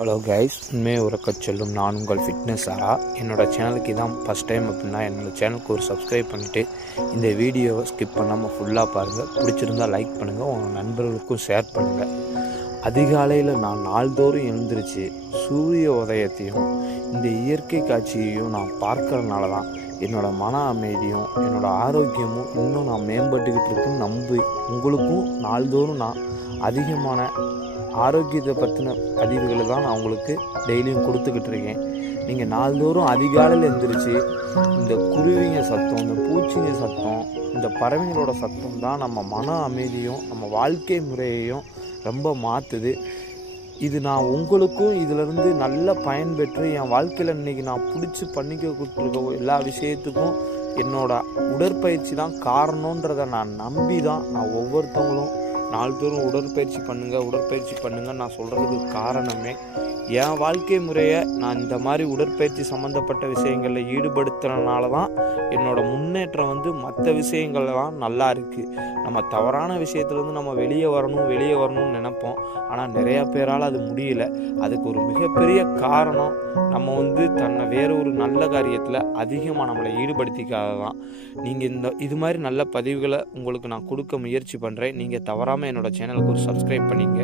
Hello guys, உண்மையை உறக்கச் சொல்லும் நான் உங்கள் ஃபிட்னஸ் ஆரா. என்னோடய சேனலுக்கு இதான் ஃபஸ்ட் டைம் அப்படின்னா என்னோடய சேனலுக்கு ஒரு சப்ஸ்கிரைப் பண்ணிவிட்டு இந்த வீடியோவை ஸ்கிப் பண்ணாமல் ஃபுல்லாக பாருங்கள். பிடிச்சிருந்தால் லைக் பண்ணுங்கள், உங்கள் நண்பர்களுக்கும் ஷேர் பண்ணுங்கள். அதிகாலையில் நான் நாள்தோறும் எழுந்திரிச்சு சூரிய உதயத்தையும் இந்த இயற்கை காட்சியையும் நான் பார்க்கறதுனால தான் என்னோடய மன அமைதியும் என்னோடய ஆரோக்கியமும் இன்னும் நான் மேம்பட்டுக்கிட்டு இருக்குன்னு நம்பி உங்களுக்கும் நாள்தோறும் நான் அதிகமான ஆரோக்கியத்தை பற்றின பதிவுகளை தான் நான் உங்களுக்கு டெய்லியும் கொடுத்துக்கிட்டு இருக்கேன். நீங்கள் நாள்தோறும் அதிகாலையில் எழுந்திரிச்சு இந்த குருவிங்க சத்தம், இந்த பூச்சிங்க சத்தம், இந்த பறவைங்களோட சத்தம் தான் நம்ம மன அமைதியும் நம்ம வாழ்க்கை முறையையும் ரொம்ப மாற்றுது. இது நான் உங்களுக்கும் இதிலிருந்து நல்ல பயன்பெற்று என் வாழ்க்கையில் இன்றைக்கி நான் பிடிச்சி பண்ணிக்கிட்டு எல்லா விஷயத்துக்கும் என்னோட உடற்பயிற்சி தான் காரணன்றதை நான் நம்பி தான் நான் ஒவ்வொருத்தவங்களும் நாள்தோறும் உடற்பயிற்சி பண்ணுங்கள் நான் சொல்கிறதுக்கு காரணமே என் வாழ்க்கை முறையை நான் இந்த மாதிரி உடற்பயிற்சி சம்மந்தப்பட்ட விஷயங்களில் ஈடுபடுத்துறதுனால தான் என்னோடய முன்னேற்றம் மற்ற விஷயங்கள்லாம் நல்லா இருக்குது. நம்ம தவறான விஷயத்துலேருந்து நம்ம வெளியே வரணும்னு நினைப்போம். ஆனால் நிறையா பேரால் அது முடியல. அதுக்கு ஒரு மிகப்பெரிய காரணம் நம்ம தன்னை வேற ஒரு நல்ல காரியத்தில் அதிகமாக நம்மளை ஈடுபடுத்திக்காத தான். நீங்கள் இது மாதிரி நல்ல பதிவுகளை உங்களுக்கு நான் கொடுக்க முயற்சி பண்ணுறேன். நீங்கள் தவறாமல் என்னோடய சேனலுக்கு ஒரு சப்ஸ்கிரைப் பண்ணிங்க.